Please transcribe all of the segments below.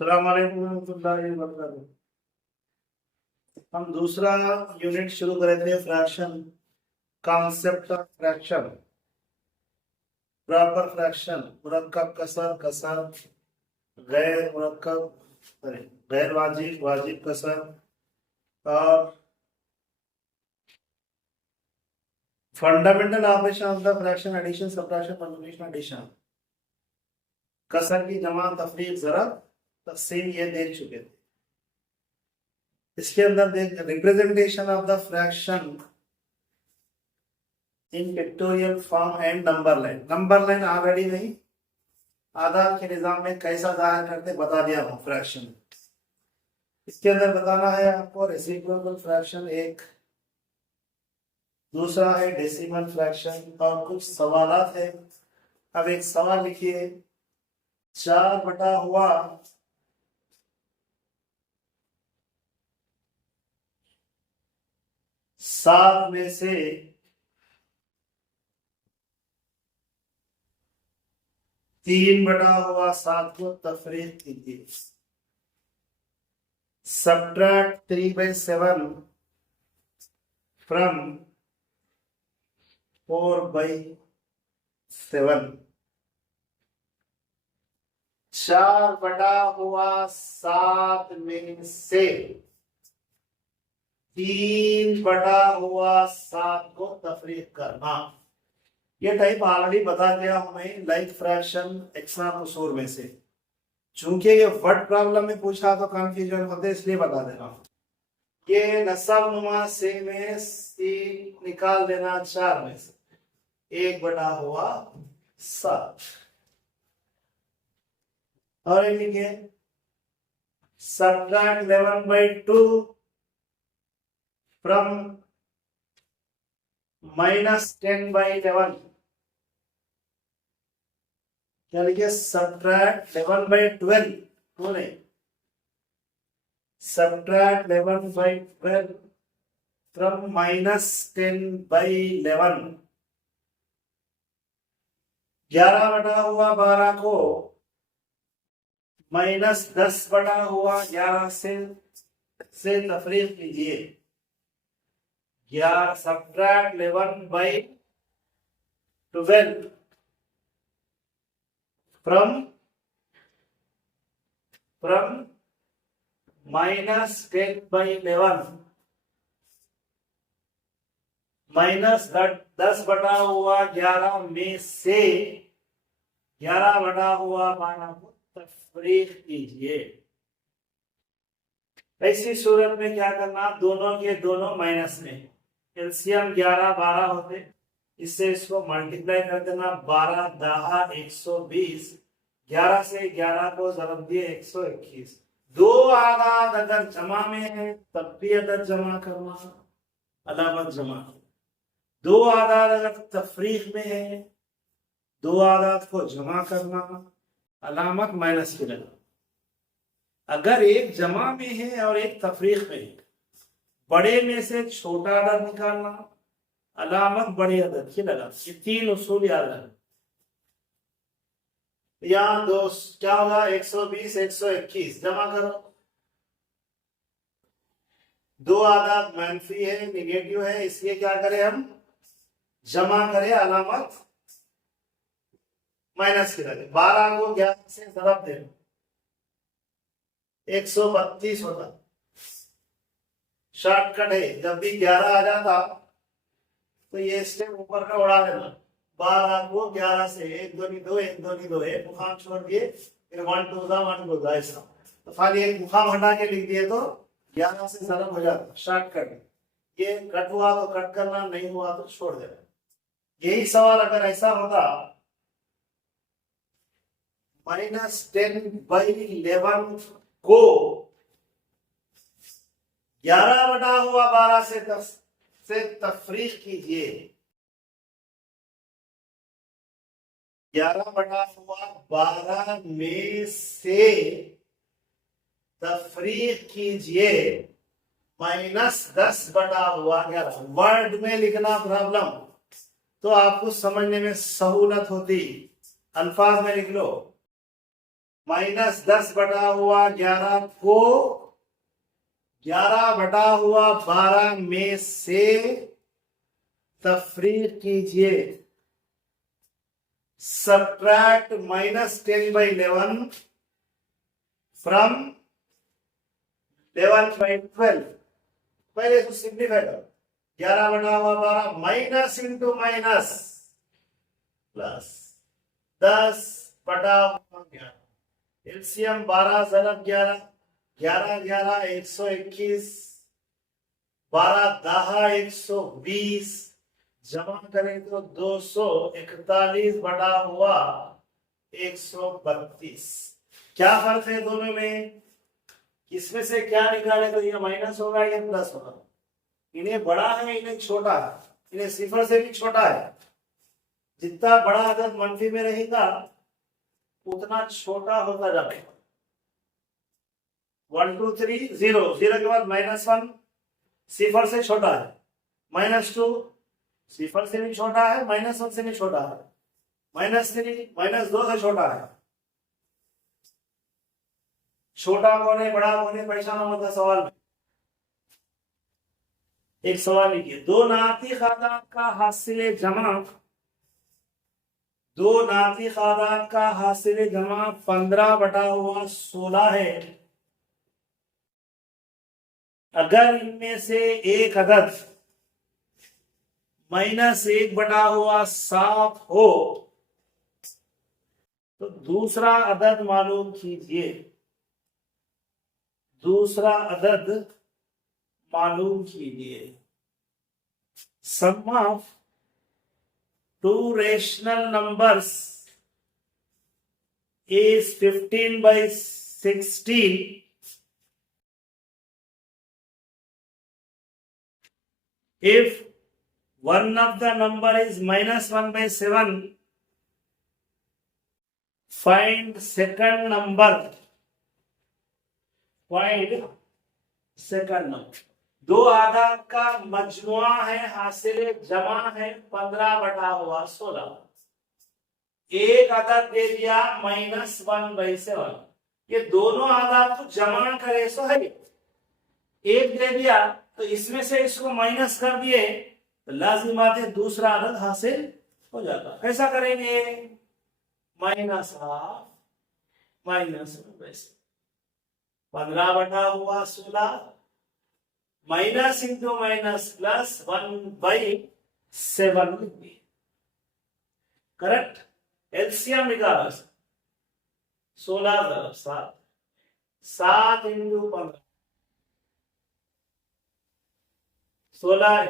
अस्सलाम वालेकुम रहमतुल्लाहि व बरकातुहू। हम दूसरा यूनिट शुरू कर रहे थे, fraction, concept of fraction, proper fraction, मुरक्कब कसर, कसर गैर मुरक्कब, गैर वाजिब, वाजिब कसर और fundamental operation of the fraction, addition, subtraction, multiplication, addition, कसर की जमा, तफरीक, ज़रब, तक़सीम, ये देख चुके थे। इसके अंदर देख representation of the fraction in pictorial form and number line. Number line already नहीं, आदाद के निजाम में कैसा जाहिर करते बता दिया हूं फ्रैक्शन। इसके अंदर बताना है आपको रेसिप्रोकल फ्रैक्शन एक, दूसरा है डेसिमल फ्रैक्शन और कुछ सवालात है। अब एक सवाल लिखिए, 4 बटा हुआ 7 में से 3 बटा हुआ 7 को तफरीक कीजिए। Subtract 3/7 from 4/7। 4 बटा हुआ 7 में से 3 बटा हुआ 7 को तफरीक करना। ये टाइप ऑलरेडी बता दिया हमें लाइक फ्रैक्शन एक्स्ट्रा उसूल में से। चूंकि ये वर्ड प्रॉब्लम में पूछा तो कंफ्यूजन होते, इसलिए बता दे रहा हूं। ये नस्ब नुमा से में 3 निकाल देना, 4 में से 1 बटा हुआ 7। और ये लिखिए सब्ट्रैक्ट 11/2 फ्रॉम -10/11। क्या लिखिए सब्ट्रैक्ट 11/12, नहीं, सब्ट्रैक्ट 11/12 फ्रॉम -10/11। 11 बटा हुआ 12 को -10 बटा हुआ 11 से तफरीक कीजिए। 11 सब्ट्रैक्ट 11/12 फ्रॉम -10/11 -10 बटा हुआ 11 में से 11 बटा हुआ 12 को तफरीक कीजिए। ऐसी सूरत में क्या करना, दोनों के दोनों माइनस में, एलसीएम 11-12 होते, इससे इसको मल्टीप्लाई कर देना। 12 10 120, 11 से 11 को जरब दिए 121। दो आदाद अगर जमा में है तब भी अदद जमा करना, अलामत जमा। दो आदाद अगर तफरीक में है, दो आदाद को जमा करना, अलामत माइनस की लगना। अगर एक जमा में है और एक तफरीक में है, बड़े में से छोटा अदद निकालना, अलामत बड़े अदद की लगा। ये 3 उसूल याद रखना। यहाँ दो क्या होगा, 120 121 जमा करो। दो आदाद मनफी है, निगेटिव है, इसलिए क्या करें हम, जमा करें, अलामत माइनस की लगे। 12 को 11 से जरब दे 132 होता। शॉर्टकट है, जब भी 11 आ जाता तो ये स्टेप ऊपर का उड़ा देना। 12 को 11 से 1 2 2 1 2 2 1 मुकाम छोड़ दिए, फिर 1 2 1 2 ऐसा। तो खाली एक मुकाम हटा के लिख दिए तो 11 से जरब हो जाता। शॉर्टकट, ये कट हुआ तो कट करना, नहीं हुआ तो छोड़ देना। यही सवाल अगर ऐसा होता, -10/11 को 11 बटा हुआ 12 से तफरीक कीजिए। 11 बटा हुआ 12 में से तफरीक कीजिए -10 बटा हुआ 11। वर्ड में लिखना प्रॉब्लम तो आपको समझने में सहूलत होती, अल्फाज में लिख लो। माइनस 10 बटा हुआ 11 को 11 बटा हुआ 12 में से तफरीक कीजिए। Subtract -10/11 from 11/12। पहले इसको सिंप्लीफाई करो। 11 बटा हुआ 12 माइनस इंटू माइनस प्लस 10 बटा हुआ 11। एलसीएम 12 ज़रब 11, 11 11 121, 12 10 120, जमा करें तो 241 बटा हुआ 132। क्या फर्क है दोनों में? इसमें से क्या निकाले तो ये माइनस होगा या प्लस होगा? इन्हें बड़ा है, इन्हें छोटा है, इन्हें सिफर से भी छोटा है। जितना बड़ा अदद मनफी में रहेगा उतना छोटा होगा जाएगा। 1 2 3 0, 0 के बाद -1 सिफर से छोटा है, -2 सिफर से भी छोटा है, -1 से भी छोटा है, -3 -2 से छोटा है। छोटा कौन है बड़ा कौन है पहचाना मतलब सवाल में। एक सवाल लिखिए, दो नाती खादात का हासिल जमा 15 बटा हुआ 16 है। अगर इनमें से एक अदद -1 बटा हुआ 7 हो तो दूसरा अदद मालूम कीजिए। दूसरा अदद मालूम कीजिए। Sum of two rational numbers is 15/16 if one of the number is -1/7. Find second number. Find second number. दो आदाद का मजमुआ है, हासिल जमा है 15 बटा हुआ 16। एक आदाद दे दिया -1/7। ये दोनों आदाद को जमा करे सो है। एक दे दिया तो इसमें से इसको माइनस कर दिए तो लाजिम बात है दूसरा आदद हासिल हो जाता। कैसा करेंगे? -12 -1/7, 15 बटा हुआ 16 माइनस इंटू माइनस प्लस 1/7 लिखिए। करेक्ट। एलसीएम निकाला 16 × 7, 7 × 15, 16 ×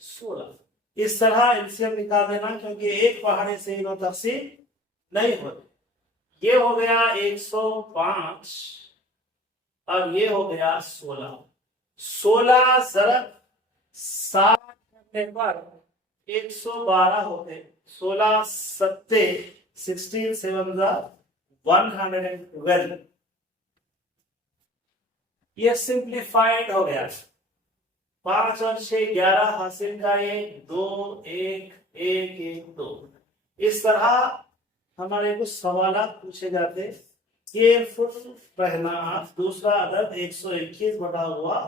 16। इस तरह एलसीएम निकाल देना, क्योंकि एक पहाड़े से इन्हों तकसीम नहीं होती। ये हो गया 105 और ये हो गया 16। 16 ज़रब 7 करने पर 112 होते। 16 सत्ते 16 7 112। ये सिंप्लीफाइड हो गया। 5 और 6 11 हासिल का 1 2 1 1 1 2। इस तरह हमारे कुछ सवाल पूछे जाते। ये फुल पहला दूसरा अदद 121 बटा हुआ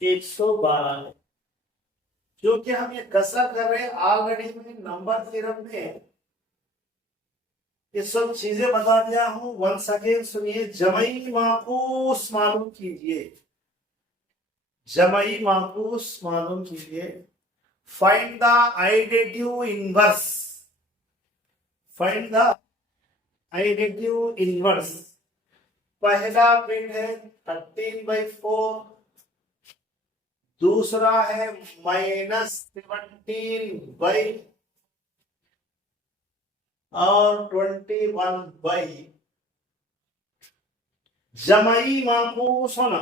112 है। जो कि हम ये कसर कर रहे हैं ऑलरेडी में नंबर थ्योरम में ये सब चीजें बता दिया हूं। वंस अगेन सुनिए। जमई माकूस मालूम कीजिए। जमई माकूस मालूम कीजिए। Find the additive inverse. Find the additive inverse. पहला बिट है 13/4, दूसरा है -17 और 21। जमई माकूस होना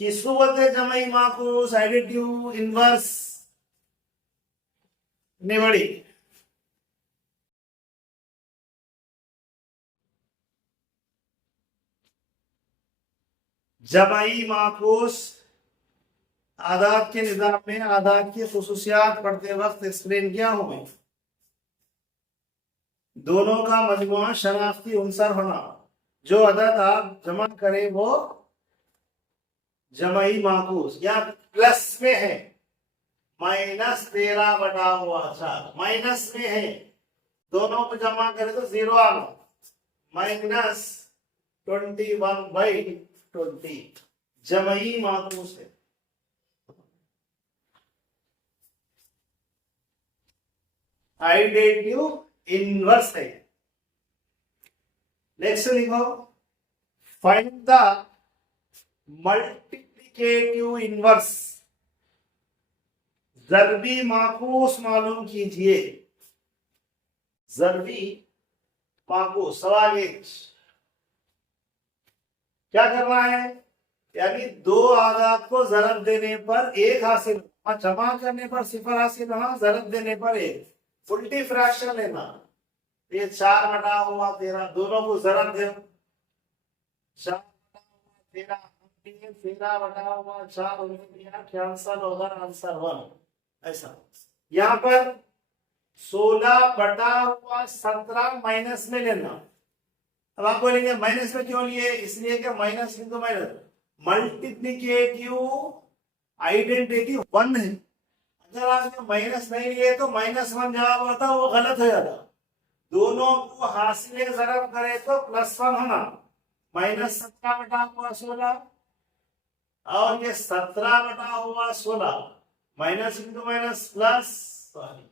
किसको बोलते हैं? जमई माकूस, आइडेटिव इनवर्स, निवड़ी। जमई माकूस आदाद के निज़ाम में आदाद की खुसूसियात पढ़ते वक्त एक्सप्लेन किया हूं मैं। दोनों का मजमुआ शनाख्ती उनसर होना, जो अदद आप जमा करें वो जमई माकूस या प्लस में है, -13/4 माइनस में है, दोनों को जमा करें तो 0 आना, -21/20 जमई माकूस है। आइडेंटिव इनवर्स है। नेक्स्ट लिखो, फाइंड द मल्टीप्लिकेटिव इनवर्स, ज़रबी माकूस मालूम कीजिए। ज़रबी माकूस, सवाल 1 क्या करना है, यानी दो आदाद को ज़रब देने पर 1 हासिल, जमा करने पर 0 हासिल होना, ज़रब देने पर 1, उल्टी फ्रैक्शन लेना। ये 4/13, दोनों को ज़रब दे, 4/13 13/4 कैंसल होगा, आंसर 1। ऐसा यहाँ पर 16/17 माइनस में लेना। अब आप बोलेंगे माइनस में क्यों लिए, इसलिए कि minus into minus multiplicative identity 1 है। अगर आपने माइनस नहीं लिए तो -1 जवाब आता, वो गलत हो जाता। दोनों को हासिल ज़रब करे तो +1 होना, -17/16 और ये 17/16 minus into minus plus, sorry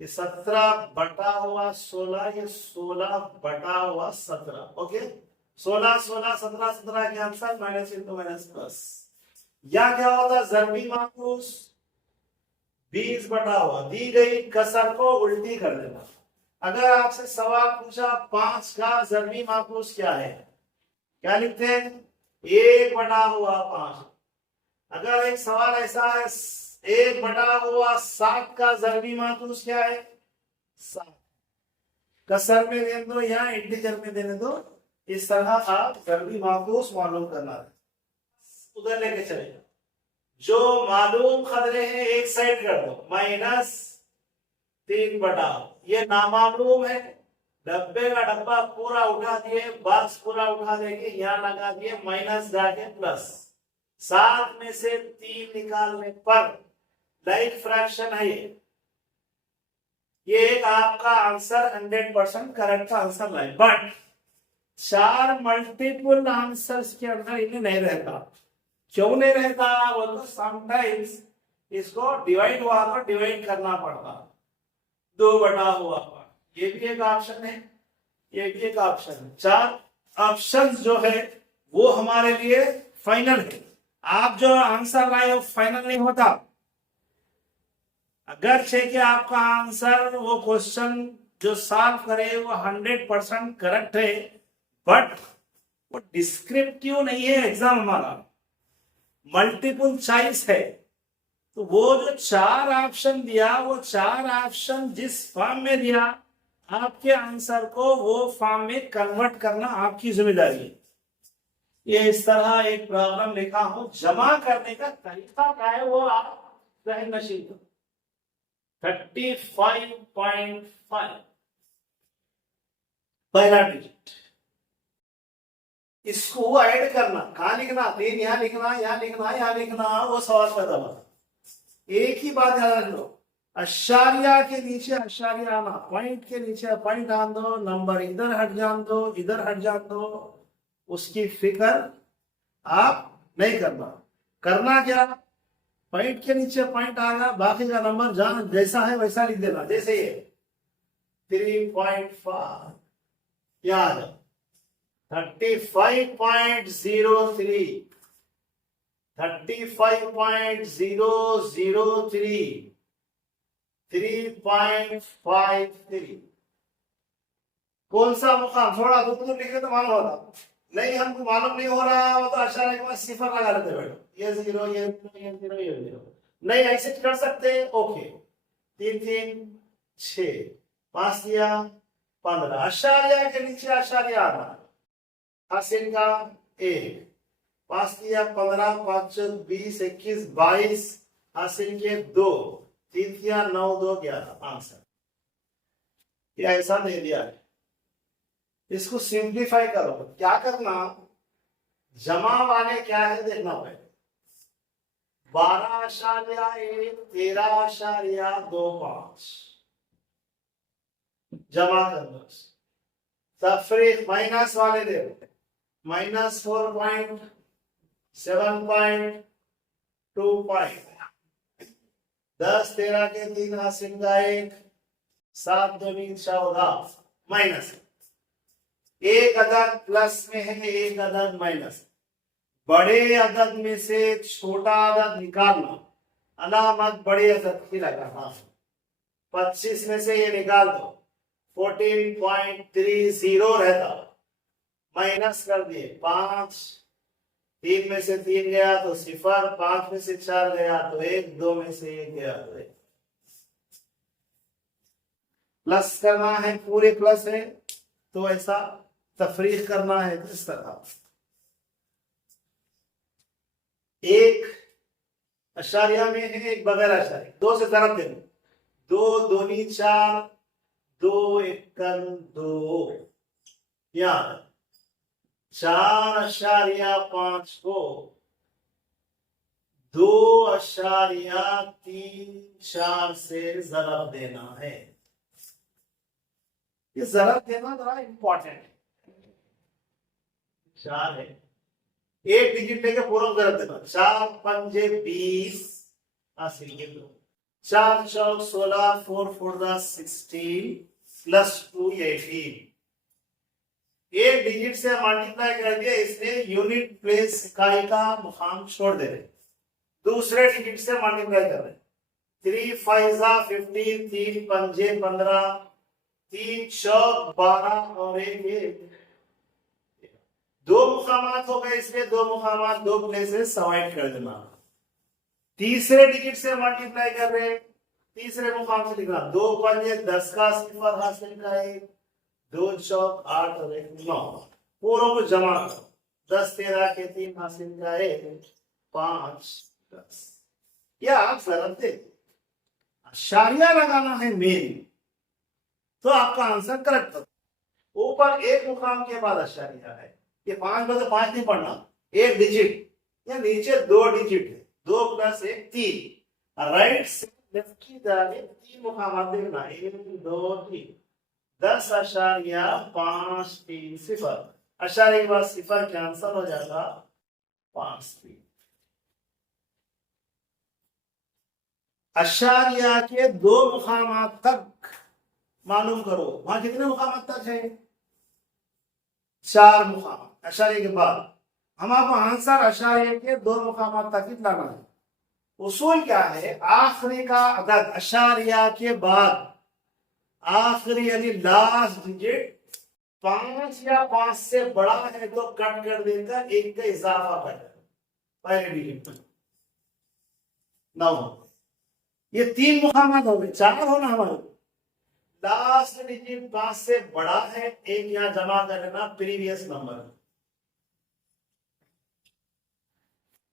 ये 17/16, ये 16/17। ओके, 16 16 17 17 के answer minus into minus plus. या क्या होता, ज़रबी माकूस 20/, दी गई कसर को उल्टी कर देना। अगर आपसे सवाल पूछा 5 का ज़रबी माकूस क्या है, क्या लिखते हैं, 1/5। अगर एक सवाल ऐसा है 1/7 का ज़रबी माकूस क्या है, 7, कसर में देने दो या इंटीजर में देने दो, इस तरह आप ज़रबी माकूस मालूम करना है। उधर लेके चले, जो मालूम खदरे हैं एक साइड कर दो, -3/, ये नामालूम है, डब्बे का डब्बा पूरा उठा दिए, बॉक्स पूरा उठा देके यहाँ लगा दिए, माइनस जाके प्लस, 7 में से 3 निकालने पर लाइक फ्रैक्शन है ये एक आपका answer 100% correct answer line, but 4 multiple answers के अंदर इन्हें नहीं रहता। क्यों नहीं रहता, वो तो समटाइम्स इसको डिवाइड हुआ पर डिवाइड करना पड़ता, 2/, ये भी एक ऑप्शन है, ये भी एक ऑप्शन है। 4 ऑप्शंस जो है वो हमारे लिए फाइनल है। आप जो आंसर लाए वो फाइनल नहीं होता। अगर छे कि आपका आंसर वो क्वेश्चन जो सॉल्व करे वो 100% करेक्ट है, बट वो डिस्क्रिप्टिव नहीं है, एग्जाम हमारा मल्टीपल चॉइस है, तो वो जो 4 ऑप्शन दिया, वो 4 ऑप्शन जिस फॉर्म में दिया, आपके आंसर को वो फॉर्म में कन्वर्ट करना आपकी जिम्मेदारी है। ये इस तरह एक प्रॉब्लम लिखा हूं, जमा करने का तरीका क्या है वो आप जहन नशीन करो। 35.5 पहला डिजिट, इसको ऐड करना, कहां लिखना, 3 यहां लिखना, यहां लिखना, यहां लिखना, वो सवाल पैदा होता। एक ही बात याद रख लो, अशारिया के नीचे अशारिया आना, पॉइंट के नीचे पॉइंट आन दो, नंबर इधर हट जान दो, इधर हट जान दो, उसकी फिक्र आप नहीं करना। करना क्या, पॉइंट के नीचे पॉइंट आएगा, बाकी का नंबर जहां जैसा है वैसा लिख देना। जैसे ये 3.5 याद, 35.03 35.003 3.53 कौन सा मुकाम, थोड़ा दूर लिखे तो मालूम होता, नहीं हमको मालूम नहीं हो रहा हो तो अशारे के बाद 0 लगा लेते बैठो, ये 0 ये 0 ये 0 ये 0, नहीं ऐसे कर सकते, ओके 3 3 6 5 दिया 15, अशारिया के नीचे अशारिया आना, हासिल का 1, 5 दिया 15 5 20 21 22, हासिल के 2, 3 दिया 9 2 11, आंसर। ये ऐसा दे दिया है, इसको सिंप्लीफाई करो। क्या करना, जमा वाले क्या है देखना पड़ेगा। 12.1 13.25 जमा करना। तफरीक माइनस वाले दे -4.7.25 10 13 के 3 हासिल का 1 7 2 14 माइनस एक अदद प्लस में है, एक अदद माइनस। बड़े अदद में से छोटा अदद निकालना, अलामत बड़े अदद की लगाना। 25 में से ये निकाल दो, 14.30 रहता, माइनस कर दिए 5, 3 में से 3 गया तो 0, 5 में से 4 गया तो 1, 2 में से 1 गया तो 1। प्लस करना है, पूरे प्लस है तो ऐसा तफरीक करना है इस तरह। 1 अशारिया में है, 1 बगैर अशारिया, 2 से ज़रब दे दो, 2 दूनी 4, 2 एकम 2, यहाँ 4.5 को 2.34 से ज़रब देना है। ये ज़रब देना जरा इंपॉर्टेंट है। 4 है, एक डिजिट लेके पूरा ज़रब देना। 4 पंजे 20 हासिल के 2, 4 चौक 16, 4 4 16 प्लस 2 18। एक डिजिट से मल्टीप्लाई कर दिया, इसने यूनिट प्लेस इकाई का मुकाम छोड़ दे रहे, दूसरे डिजिट से मल्टीप्लाई कर रहे। 3 5 15, 3 पंजे 15, 3 चौक 12 और 1 2 मुकामात हो गए, इसलिए 2 मुकामात 2 प्लेसेस अवॉइड कर देना। तीसरे डिजिट से मल्टीप्लाई कर रहे, तीसरे मुकाम से लिखना। 2 पंजे 10 का 0 हासिल का 1, 2 चौक 8 और 1 9, पूरों को जमा करो। 10 13 के 3 हासिल का 1 5 10। या आप ज़रब दे, अशारिया लगाना है मेन, तो आपका आंसर करेक्ट हो। ऊपर एक मुकाम के बाद अशारिया है, ये 5 में से 5 नहीं पढ़ना, एक डिजिट, या नीचे 2 डिजिट है, 2 प्लस 1 3। राइट से लेफ्ट की जाने 3 मुकाम देखना, 1 2 3, 10.530। अशारिया के बाद 0 कैंसल हो जाएगा, 5 3। अशारिया के 2 मुकामात तक मालूम करो, वहां कितने मुकामात तक है? 4 मुकाम। अशारिया के बाद हम आपको आंसर अशारिया के 2 मुकामात तक ही लाना है। उसूल क्या है? आखिरी का अदद अशारिया के बाद आखिरी यानी लास्ट डिजिट 5 या 5 से बड़ा है तो कट कर देकर 1 का इजाफा कर पहले डिजिट में 9। ये 3 मुकामात हो गए, 4 होना हमारे। लास्ट डिजिट 5 से बड़ा है, 1 यहां जमा कर लेना प्रीवियस नंबर।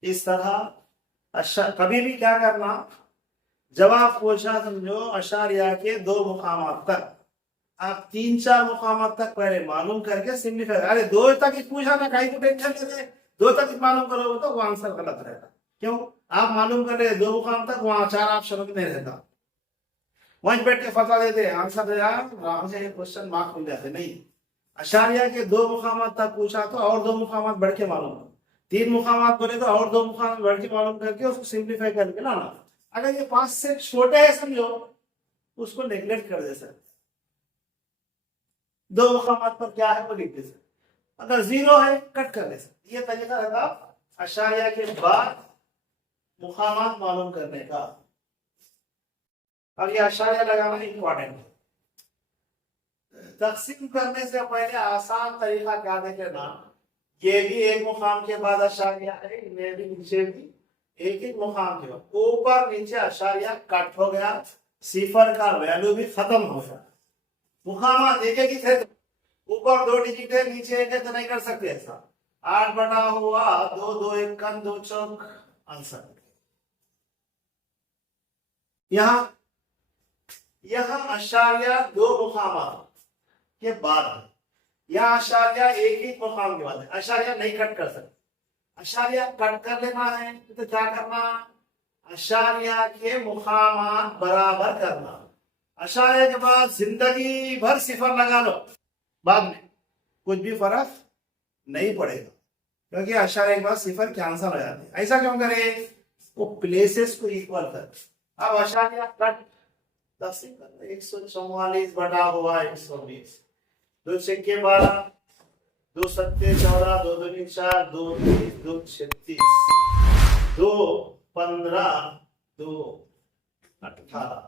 इस तरह कभी भी क्या करना, जब आप पूछा समझो अशारिया के 2 मुकामात तक, आप 3-4 मुकामात तक पहले मालूम करके सिम्प्लीफाई। अरे 2 तक ही पूछा ना, कहीं को टेंशन लेते, 2 तक ही मालूम करोगे तो वो आंसर गलत रहेगा। क्यों? आप मालूम कर रहे 2 मुकाम तक, वहां 4 ऑप्शन में नहीं रहता, वहीं बैठ के फंसा देते, आंसर दे आराम से क्वेश्चन मार्क मिल जाते। नहीं, अशारिया के 2 मुकामात तक पूछा तो और 2 मुकामात बढ़ के मालूम, 3 मुकामात बोले तो और 2 मुकामात बढ़ के मालूम करके उसको सिंप्लीफाई करके लाना। अगर ये 5 से छोटे है समझो, उसको नेग्लेक्ट कर दे सकते, 2 मुकामात पर क्या है वो लिख दे सकते, अगर 0 है कट कर दे सकते। ये तरीका रहेगा अशारिया के बाद मुकामात मालूम करने का। अब ये अशारिया लगाना इंपॉर्टेंट है। तकसीम करने से पहले आसान तरीका क्या देखेना, ये भी एक मुकाम के बाद अशारिया है, ये भी नीचे भी एक एक मुकाम के बाद, ऊपर नीचे अशारिया कट हो गया, 0 का वैल्यू भी खत्म हो गया। मुकाम देखेगी थे, ऊपर 2 डिजिट है, नीचे 1 है तो नहीं कर सकते ऐसा। 8 बटा हुआ 2 2 1 2 चौक आंसर। यहाँ आशार्य दो मुकामात के बाद, यहाँ आशार्य एक ही मुकाम के बाद है, आशार्य नहीं कट कर सकते। आशार्य कट कर लेना है तो क्या करना, आशार्य के मुकामात बराबर करना। आशार्य के बाद जिंदगी भर सिफर लगा लो, बाद में कुछ भी फर्क नहीं पड़ेगा, क्योंकि आशार्य के बाद सिफर कैंसल हो जाते हैं। ऐसा क्यों करें, वो प्लेसेस को इक्वल कर। अब आशार्य कट तकसीम कर 144 बटा हुआ 120, 2 छक्के 12, 2 सत्ते 14, 2 दूनी 4, 2 30, 2 36, 2 15, 2 18,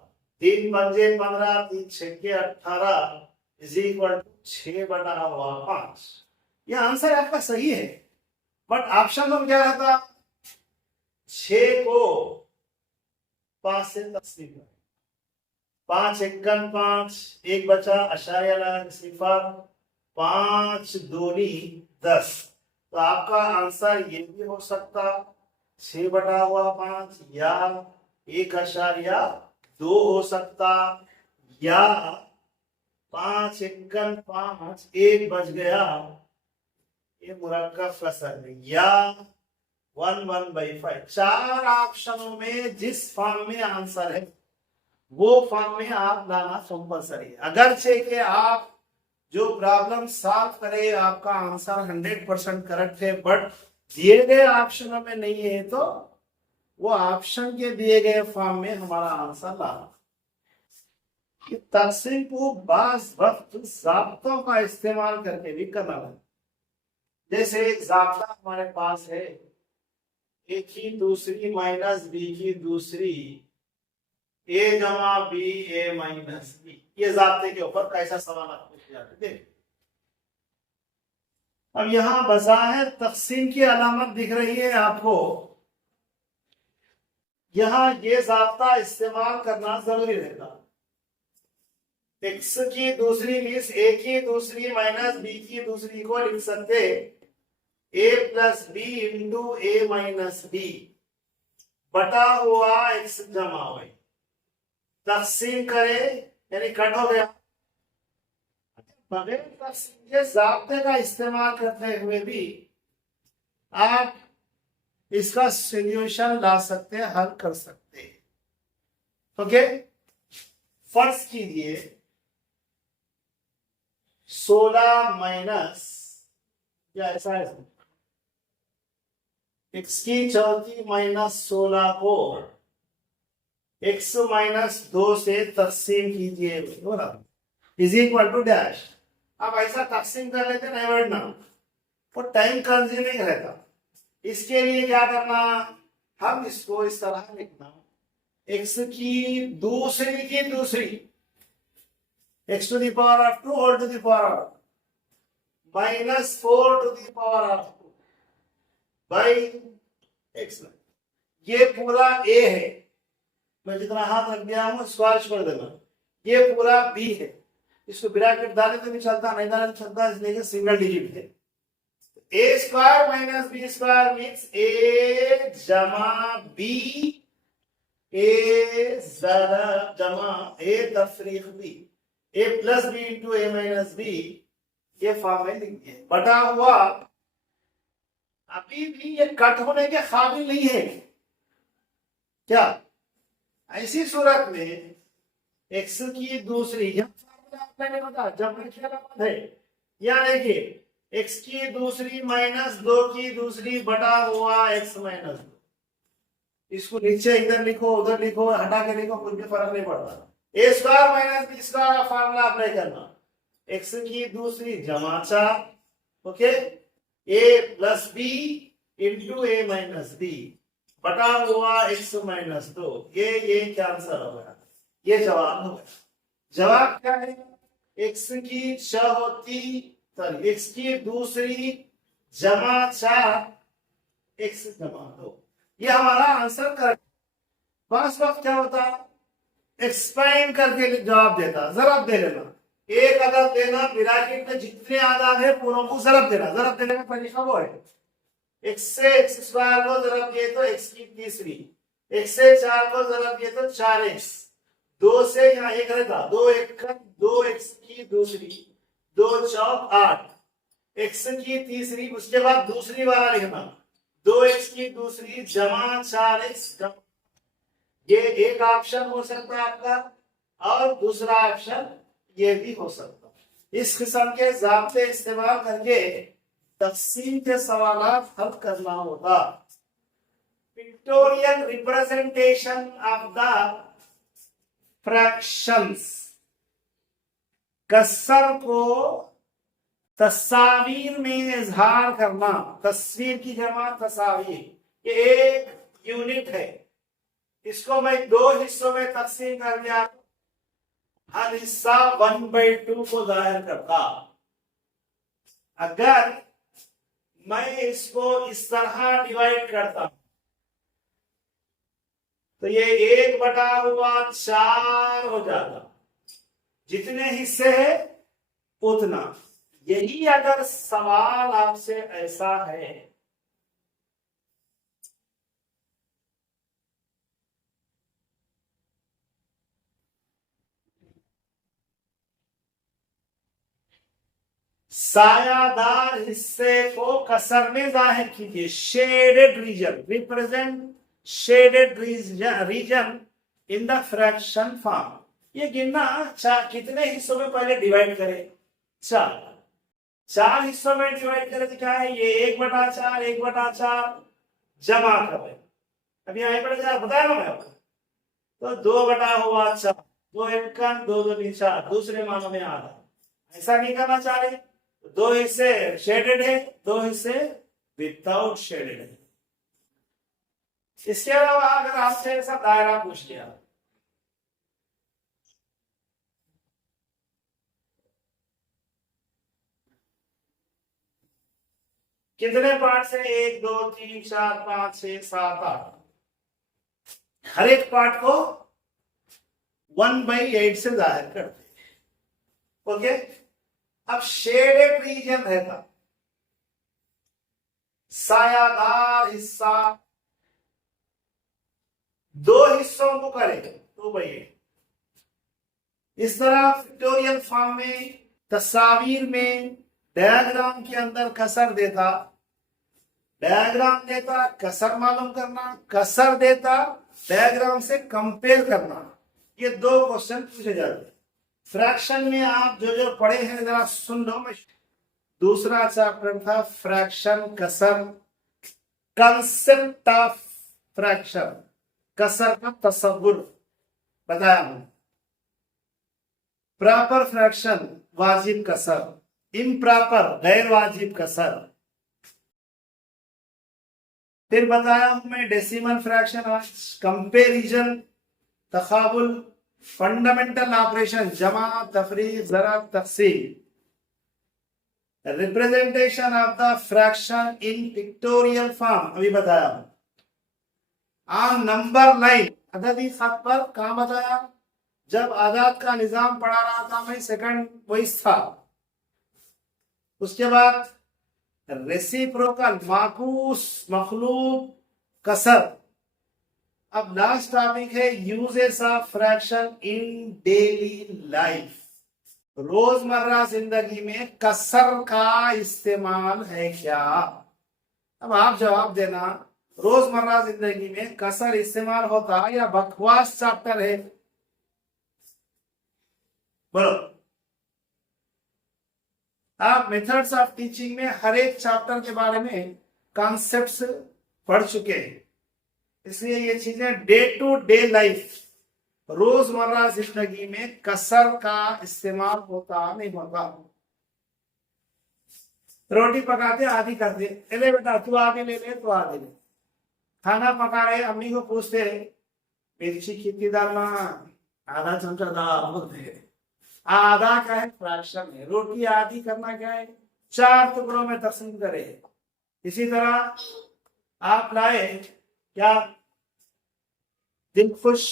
3 पंजे 15, 3 छक्के 18 इज इक्वल टू 6 बटा हुआ 5। यह आंसर आपका सही है, बट ऑप्शन में क्या रहता, 6 को 5 से तकसीम करें, 5 एकन 5, 1 बचा, आशार्य लगा सिफर, 5 दूनी 10। तो आपका आंसर ये भी हो सकता 6 बटा हुआ 5, या 1.2 हो सकता, या 5 एकन 5, 1 बच गया, ये मुरक्कब फसल है, या 1/5। 4 ऑप्शनों में जिस फॉर्म में आंसर है वो फॉर्म में आप लाना कंपल्सरी है। अगरचे के आप जो प्रॉब्लम सॉल्व करे आपका आंसर 100% करेक्ट है, बट दिए गए ऑप्शनों में नहीं है, तो वो ऑप्शन के दिए गए फॉर्म में हमारा आंसर लाना। तकसीम को बास वक्त ज़ाब्तों का इस्तेमाल करके भी करना है। जैसे एक ज़ाब्ता हमारे पास है, ए की दूसरी माइनस बी की दूसरी, ए जमा बी ए माइनस बी। ये ज़ाब्ते के ऊपर कैसा सवाल आपको पूछा। अब यहां बज़ाहिर तकसीम की अलामत दिख रही है आपको, यहां ये ज़ाब्ता इस्तेमाल करना जरूरी रहता। एक्स की दूसरी मीन्स ए की दूसरी माइनस बी की दूसरी को लिख सकते ए plus b into a minus B बटा हुआ एक्स जमा वाई। तकसीम करे यानी कट हो गया। बगैर तकसीम के ज़ाब्ते का इस्तेमाल करते हुए भी आप इसका सॉल्यूशन ला सकते हैं, हल कर सकते हैं। ओके, फर्ज कीजिए 16 माइनस, या ऐसा है, एक्स की चौथी माइनस 16 को एक्स माइनस 2 से तकसीम कीजिए, इज इक्वल टू डैश। अब ऐसा तकसीम कर लेते नहीं बढ़ना, वो टाइम कंज्यूमिंग रहता। इसके लिए क्या करना, हम इसको इस तरह लिखना, एक्स की दूसरी x to the power of 2 whole to the power of minus 4 to the power of 2 by x। ये पूरा a है, मैं जितना हाथ रख दिया हूं स्पर्श कर देना। ये पूरा b है, इसको ब्रैकेट डाले तो भी चलता, नहीं डाले तो चलता, इसलिए सिंगल डिजिट है। a square minus b square means a जमा b, a जमा a तफरीक b, a plus b into a minus b, ये फॉर्म में लिखिए बटा हुआ। अभी भी ये कट होने के काबिल नहीं है क्या। ऐसी सूरत में एक्स की दूसरी, मैंने बताया जब है, या देखिए एक्स की दूसरी माइनस 2 की दूसरी बटा हुआ एक्स माइनस 2। इसको नीचे इधर लिखो उधर लिखो, हटा के लिखो, कुछ भी फर्क नहीं पड़ता। ए स्क्वायर माइनस बी स्क्वायर का फार्मूला अप्लाई करना, एक्स की दूसरी जमा 4, okay, A plus b into a minus B बटा हुआ एक्स माइनस 2। ये क्या आंसर हो गया, ये जवाब हो गया। जवाब क्या है, एक्स की चौथी सॉरी एक्स की दूसरी जमा 4 एक्स जमा 2, ये हमारा आंसर करेक्ट। पास वक्त क्या होता, एक्सपांड करके जवाब देता, जरब दे देना, एक अदद देना, ब्रैकेट में जितने आदाद है पूरों को जरब देना। जरब देने का तरीका वो है, एक्स से एक्स स्क्वायर को जरब दिए तो एक्स की तीसरी, एक्स से 4 को जरब दिए तो 4x दो से यहाँ एक रहेगा, दो एक दो एक्स की दूसरी, दो चौक 8, एक्स की तीसरी, उसके बाद दूसरी वाला लिखना, दो एक्स की दूसरी जमा 4x। ये एक ऑप्शन हो सकता है आपका, और दूसरा ऑप्शन ये भी हो सकता है। इस किस्म के ज़ाब्ते इस्तेमाल करके तक़सीम के सवालात हल करना होगा। Pictorial representation of the fractions, कसर को तस्वीर में इजहार करना। तस्वीर की जमा तस्वीर, ये एक यूनिट है। इसको मैं दो हिस्सों में तकसीम कर दिया, हर हिस्सा 1/2 को जाहिर करता। अगर मैं इसको इस तरह डिवाइड करता तो ये 1/4 हो जाता। जितने हिस्से है उतना। यही अगर सवाल आपसे ऐसा है सायादार हिस्से को कसर में जाहिर कीजिए। Shaded region, represent shaded region in the fraction form. ये गिनना कितने हिस्सों में पहले डिवाइड करें? 4 हिस्सों में डिवाइड करें तो क्या है? ये 1/4 1/4 जमा करें। अभी यहाँ 1/4 बताया ना मैं आपको, तो 2/4, 2 एक 2 2 4, दूसरे मानों में आधा। ऐसा नहीं करना चाह रहे। दो हिस्से शेडेड है, दो हिस्से विदाउट शेडेड है। इसके अलावा अगर आपसे ऐसा दायरा पूछ लिया, कितने पार्ट से? 1 2 3 4 5 6 7 8। हर एक पार्ट को 1/8 से जाहिर करते हैं। ओके, अब शेडेड रीजन रहता, सायादार हिस्सा दो हिस्सों को करेगा 2/8। इस तरह पिक्टोरियल फॉर्म में, तस्वीर में, डायग्राम के अंदर कसर देता, डायग्राम देता, कसर मालूम करना, कसर देता, डायग्राम से कंपेयर करना। ये 2 क्वेश्चन पूछे जाते हैं फ्रैक्शन में। आप जो जो पढ़े हैं जरा सुन लो। मैं दूसरा चैप्टर था फ्रैक्शन, कसर, कंसेप्ट ऑफ फ्रैक्शन, कसर का तस्वुर बताया हूं। प्रॉपर फ्रैक्शन वाजिब कसर, इम्प्रॉपर गैर वाजिब कसर। फिर बताया हूं मैं डेसिमल फ्रैक्शन, कंपेरिजन, तकाबुल, फंडामेंटल ऑपरेशन, जमा, तफरीक, ज़रब, तक़सीम, representation of the fraction in pictorial form अभी बताया हूं। ऑन नंबर लाइन, अददी खत पर कहां बताया? जब आदाद का निजाम पढ़ा रहा था मैं, सेकंड वॉइस था। उसके बाद रेसिप्रोकल, माकूस, मखलूब, कसर। अब लास्ट टॉपिक है uses of fraction in daily life. रोजमर्रा जिंदगी में कसर का इस्तेमाल है क्या? अब आप जवाब देना, रोजमर्रा जिंदगी में कसर इस्तेमाल होता या बकवास चैप्टर है? बोलो। आप मेथड्स ऑफ टीचिंग में हर एक चैप्टर के बारे में कॉन्सेप्ट्स पढ़ चुके हैं, इसलिए ये चीजें डे टू डे लाइफ, रोजमर्रा जिंदगी में कसर का इस्तेमाल होता नहीं होता। रोटी पकाते आधी कर दे, ले बेटा तू आगे ले ले, तो आगे ले। खाना पका रहे, अम्मी को पूछते मिर्ची कितनी डालना? आधा चमचा डाल बोलते। आधा का है फ्रैक्शन है। रोटी आधी करना क्या है? 4 टुकड़ों में तकसीम करे। इसी तरह आप लाए क्या, दिल खुश,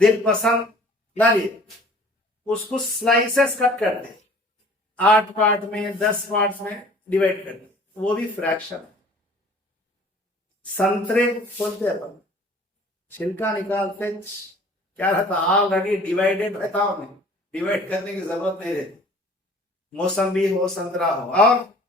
दिल पसंद ला लिए, उसको स्लाइसेस कट कर दे, 8 पार्ट में, 10 पार्ट में डिवाइड कर दे, वो भी फ्रैक्शन। संतरे खोलते अपन, छिलका निकालते, क्या रहता, ऑलरेडी डिवाइडेड रहता, उन्हें डिवाइड करने की जरूरत नहीं रहती। मौसम्बी हो, संतरा हो। और